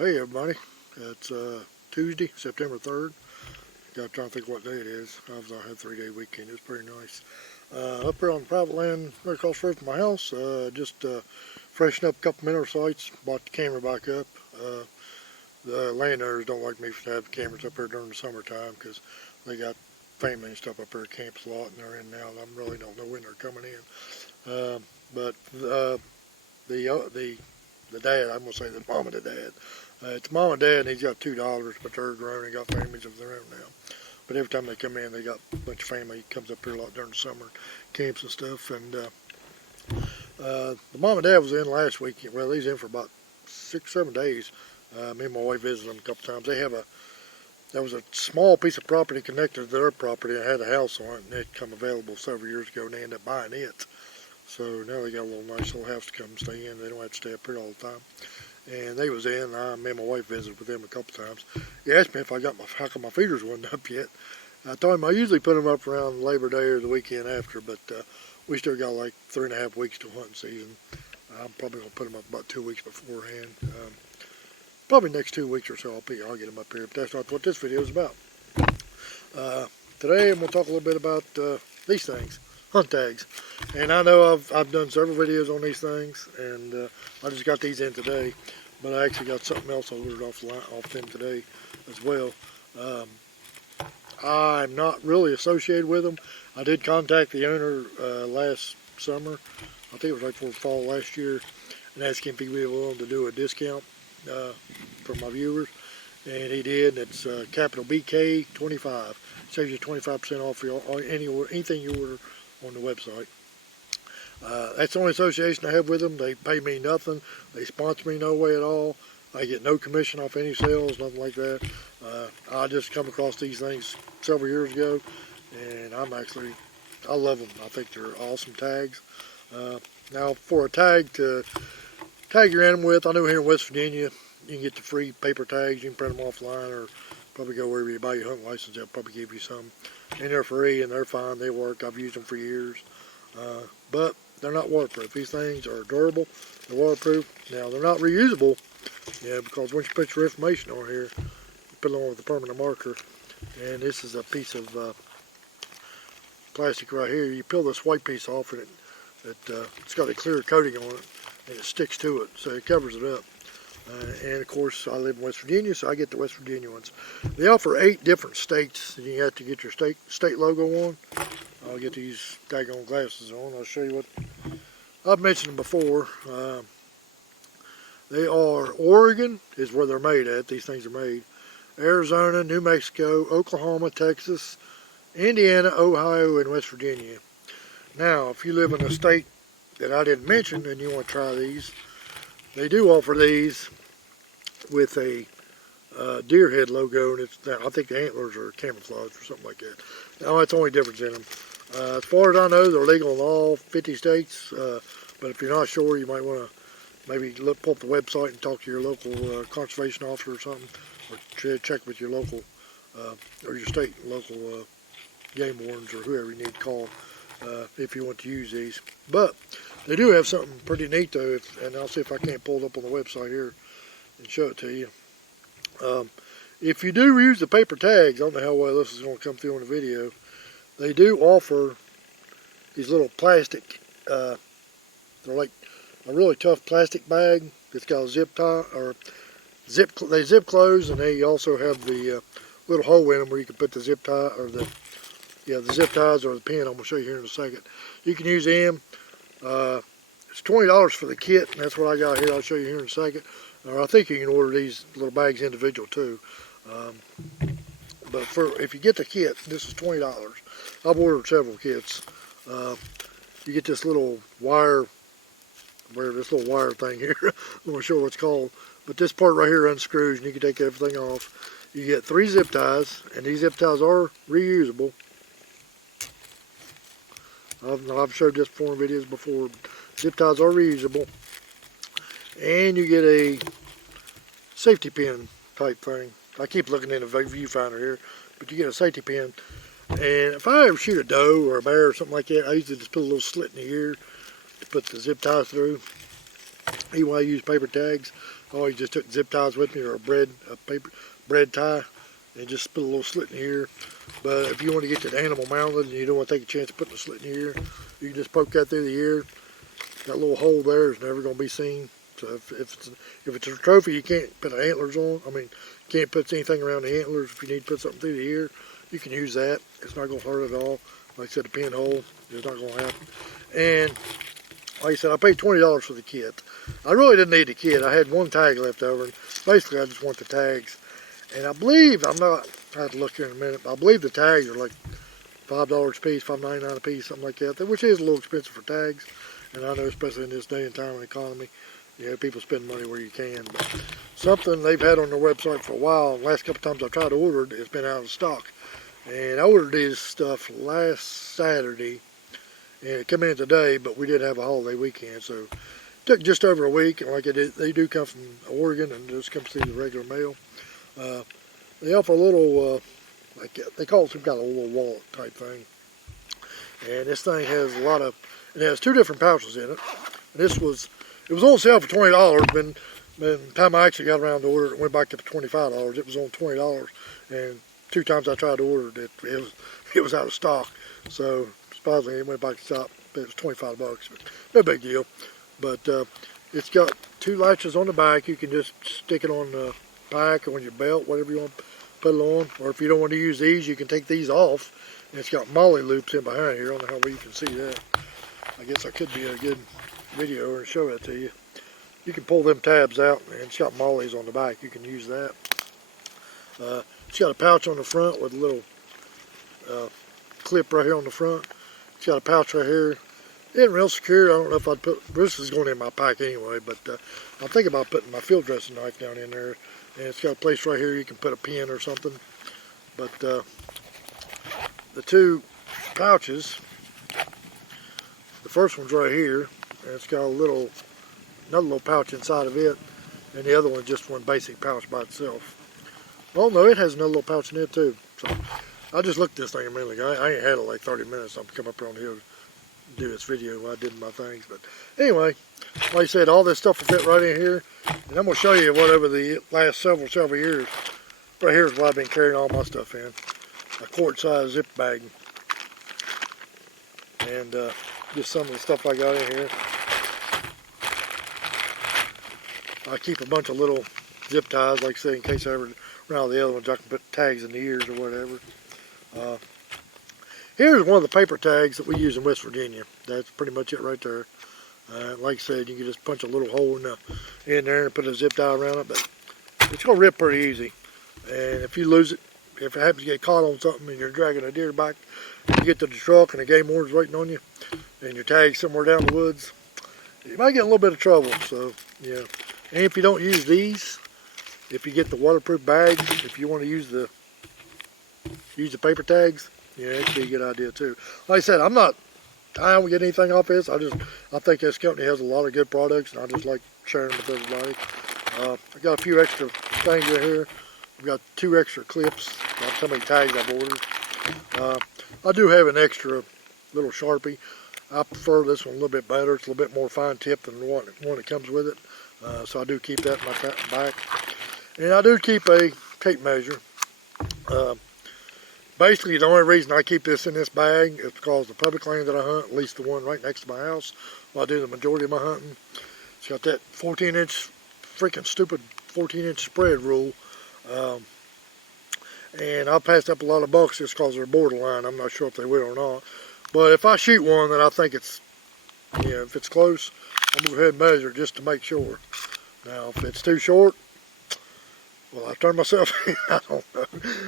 Hey everybody, it's Tuesday, September 3rd. Got trying to think what day it is. I had a 3-day weekend. It was pretty nice. Up here on private land right across the road from my house, just freshened up a couple mineral sites, bought the camera back up. The landowners don't like me to have cameras up here during the summertime because they got family and stuff up here at camps a lot, and they're in now, and I really don't know when they're coming in. But the dad, I'm going to say the mom and the dad. It's mom and dad, and he's got 2 daughters, but they're grown and got families of their own now. But every time they come in, they got a bunch of family. He comes up here a lot during the summer camps and stuff. And the mom and dad was in last week. Well, he's in for about 6-7 days. Me and my wife visited them a couple times. There was a small piece of property connected to their property and had a house on it, and it come available several years ago, and they ended up buying it. So now they got a nice little house to come stay in. They don't have to stay up here all the time. And they was in. Me and my wife visited with them a couple times. He asked me if I got how come my feeders wasn't up yet. I told him I usually put them up around Labor Day or the weekend after, but we still got like 3.5 weeks to hunting season. I'm probably gonna put them up about 2 weeks beforehand. Probably next 2 weeks or so I'll get them up here. But that's not what this video is about. Today I'm gonna talk a little bit about these things. Hunt tags. And I know I've done several videos on these things, and I just got these in today, but I actually got something else I ordered off them today as well. I'm not really associated with them. I did contact the owner last summer, I think it was right before fall last year, and asked him if he'd be willing to do a discount for my viewers, and he did. It's capital BK 25. Saves you 25% off for anything you order on the website. That's the only association I have with them. They pay me nothing. They sponsor me no way at all. I get no commission off any sales, nothing like that. I just come across these things several years ago, and I love them. I think they're awesome tags. Now, for a tag to tag your animal with, I know here in West Virginia, you can get the free paper tags. You can print them offline, or probably go wherever you buy your hunting license. They'll probably give you some. And they're free, and they're fine. They work. I've used them for years. But they're not waterproof. These things are durable. They're waterproof. Now, they're not reusable, because once you put your information on here, you put it on with a permanent marker. And this is a piece of plastic right here. You peel this white piece off, and it's got a clear coating on it, and it sticks to it, so it covers it up. And of course, I live in West Virginia, so I get the West Virginia ones. They offer 8 different states, and you have to get your state logo on. I'll get these daggone glasses on. I'll show you what I've mentioned them before. They are Oregon is where they're made at. These things are made. Arizona, New Mexico, Oklahoma, Texas, Indiana, Ohio, and West Virginia. Now, if you live in a state that I didn't mention and you want to try these, they do offer these with a deer head logo, and I think the antlers are camouflaged or something like that. Now, that's the only difference in them. As far as I know, they're legal in all 50 states, but if you're not sure, you might want to maybe pull up the website and talk to your local conservation officer or something, or check with your local, or your state local game wardens or whoever you need to call if you want to use these. But they do have something pretty neat though, and I'll see if I can't pull it up on the website here and show it to you. If you do use the paper tags, I don't know how well this is going to come through on the video, they do offer these little plastic, they're like a really tough plastic bag that's got a zip tie, or they zip close, and they also have the little hole in them where you can put the zip tie, or the zip ties or the pin. I'm going to show you here in a second. You can use them. It's $20 for the kit, and that's what I got here. I'll show you here in a second. Or I think you can order these little bags individual too. But if you get the kit, this is $20. I've ordered several kits. You get this little wire, this little wire thing here. I'm not sure what it's called, but this part right here unscrews, and you can take everything off. You get 3 zip ties, and these zip ties are reusable. I've showed this before in videos before. Zip ties are reusable, and you get a safety pin type thing. I keep looking in the viewfinder here, but you get a safety pin. And if I ever shoot a doe or a bear or something like that, I usually just put a little slit in the ear to put the zip ties through. Even when I use paper tags, I always just took zip ties with me, or a paper bread tie, and just put a little slit in the ear. But if you want to get that animal mounted and you don't want to take a chance of putting a slit in the ear, you can just poke that through the ear. That little hole there is never going to be seen. So if it's a trophy, you can't put antlers on. I mean, you can't put anything around the antlers. If you need to put something through the ear, you can use that. It's not going to hurt at all. Like I said, the pinhole is not going to happen. And like I said, I paid $20 for the kit. I really didn't need the kit. I had one tag left over, and basically I just want the tags. And I believe, I have to look here in a minute, but I believe the tags are like $5 a piece, $5.99 a piece, something like that, which is a little expensive for tags. And I know, especially in this day and time and economy, people spend money where you can. But something they've had on their website for a while, the last couple times I've tried to order it, it's been out of stock. And I ordered this stuff last Saturday, and it came in today, but we did have a holiday weekend, so it took just over a week. And like they do come from Oregon, and just come through the regular mail. They offer a little, like they call it some kind of a little wallet type thing. And this thing has it has two different pouches in it. And it was on sale for $20, but by the time I actually got around to order it, went back to $25. It was on $20, and two times I tried to order it, it was out of stock. So surprisingly, it went back to shop, but it was $25, but no big deal. But it's got two latches on the back. You can just stick it on the pack or on your belt, whatever you want to put it on. Or if you don't want to use these, you can take these off. And it's got molly loops in behind here. I don't know how well you can see that. I guess that could be a good video or show that to you. You can pull them tabs out, and it's got mollies on the back. You can use that. It's got a pouch on the front with a little clip right here on the front. It's got a pouch right here. It isn't real secure. I don't know if I'd put, this is going in my pack anyway, but I'm thinking about putting my field dressing knife down in there. And it's got a place right here you can put a pin or something. But the two pouches, the first one's right here, and it's got another little pouch inside of it, and the other one's just one basic pouch by itself. Oh no, it has another little pouch in it too. So I just looked at this thing a minute ago. I ain't had it like 30 minutes. I'm come up here on the hill to do this video while I did my things. But anyway, like I said, all this stuff will fit right in here, and I'm gonna show you what over the last several years. Right here is what I've been carrying all my stuff in. A quart-size zip bag. And just some of the stuff I got in here. I keep a bunch of little zip ties, like I say, in case I ever run out of the other ones, I can put tags in the ears or whatever. Here's one of the paper tags that we use in West Virginia. That's pretty much it right there. Like I said, you can just punch a little hole in there and put a zip tie around it, but it's going to rip pretty easy. And if you lose it, if it happens to get caught on something and you're dragging a deer back, you get to the truck and the game warden's waiting on you, and your tag's somewhere down the woods, you might get in a little bit of trouble. So, yeah. And if you don't use these, if you get the waterproof bags, if you want to use the paper tags, yeah, it'd be a good idea too. Like I said, I'm not trying to get anything off this. I think this company has a lot of good products, and I just like sharing them with everybody. I got a few extra things right here. I've got 2 extra clips. That's how many tags I've ordered. I do have an extra little Sharpie. I prefer this one a little bit better. It's a little bit more fine tip than the one that comes with it. So I do keep that in my back. And I do keep a tape measure. Basically, the only reason I keep this in this bag is because the public land that I hunt, at least the one right next to my house, where I do the majority of my hunting, it's got that 14-inch, freaking stupid 14-inch spread rule. And I'll pass up a lot of bucks just because they're borderline. I'm not sure if they will or not. But if I shoot one that I think it's, if it's close, I'm going to go ahead and measure just to make sure. Now, if it's too short, well, I turn myself in. I don't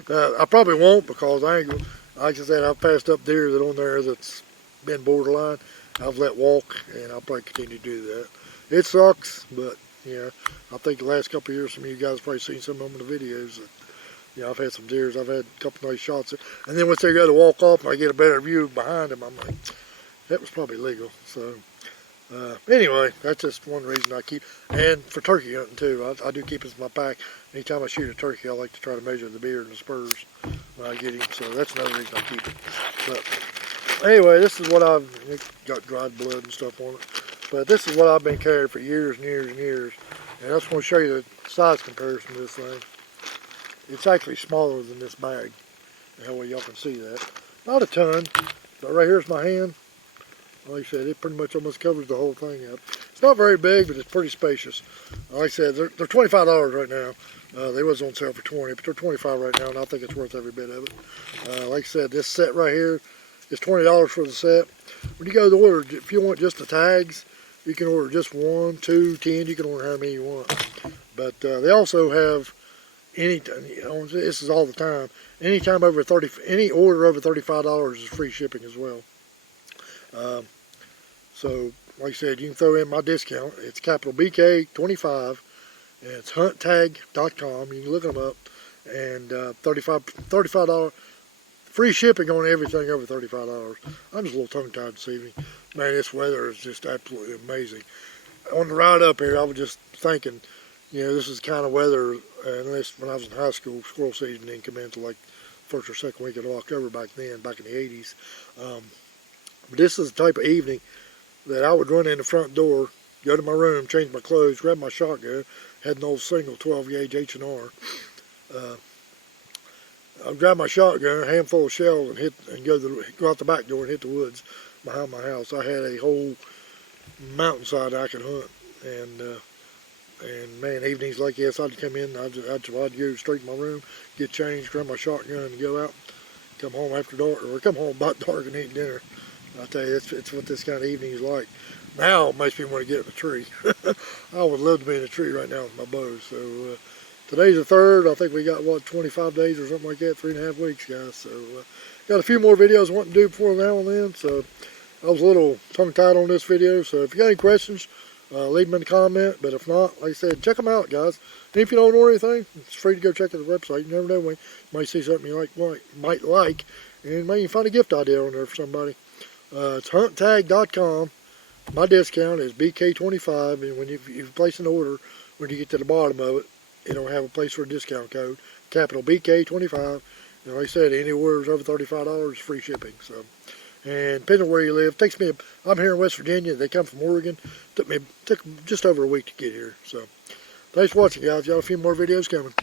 know. I probably won't, because I ain't, like I said, I've passed up deer that on there that's been borderline. I've let walk, and I'll probably continue to do that. It sucks, but I think the last couple of years, some of you guys have probably seen some of them in the videos. That, I've had some deers. I've had a couple nice shots, and then once they go to walk off, and I get a better view behind them, I'm like, that was probably legal. So. Anyway, that's just one reason I keep, and for turkey hunting too, I do keep this in my pack. Anytime I shoot a turkey, I like to try to measure the beard and the spurs when I get him, so that's another reason I keep it. But anyway, this is what I've got dried blood and stuff on it. But this is what I've been carrying for years and years and years. And I just want to show you the size comparison of this thing. It's actually smaller than this bag. That way y'all can see that. Not a ton, but right here's my hand. Like I said, it pretty much almost covers the whole thing up. It's not very big, but it's pretty spacious. Like I said, they're $25 right now. They was on sale for $20, but they're $25 right now, and I think it's worth every bit of it. Like I said, this set right here is $20 for the set. When you go to order, if you want just the tags, you can order just 1, 2, 10. You can order how many you want. But they also have anytime. This is all the time. Anytime over any order over $35 is free shipping as well. So, like I said, you can throw in my discount. It's capital BK25, and it's hunttag.com. You can look them up, and $35 free shipping on everything over $35. I'm just a little tongue-tied this evening. Man, this weather is just absolutely amazing. On the ride up here, I was just thinking, you know, this is the kind of weather, unless when I was in high school, squirrel season didn't come in until like first or second week of October back then, back in the 80s. But this is the type of evening that I would run in the front door, go to my room, change my clothes, grab my shotgun, had an old single 12 gauge H&R. I'd grab my shotgun, a handful of shells, and go out the back door and hit the woods behind my house. I had a whole mountainside I could hunt, and man, evenings like this, I'd come in, I'd go straight to my room, get changed, grab my shotgun, and go out, come home after dark, or come home about dark and eat dinner. I tell you, it's what this kind of evening is like. Now it makes me want to get in a tree. I would love to be in a tree right now with my bow. So today's the 3rd. I think we got, what, 25 days or something like that, 3.5 weeks, guys. So got a few more videos I want to do before now and then. So I was a little tongue-tied on this video. So if you got any questions, leave them in the comment. But if not, like I said, check them out, guys. And if you don't order anything, it's free to go check out the website. You never know when you might see something you might like, and maybe find a gift idea on there for somebody. It's hunttag.com. My discount is BK25, and when you place an order, when you get to the bottom of it, it'll have a place for a discount code, capital BK25. And like I said, any orders over $35 is free shipping. So, and depending on where you live, I'm here in West Virginia. They come from Oregon. Took just over a week to get here. So, thanks for watching, guys. Got a few more videos coming.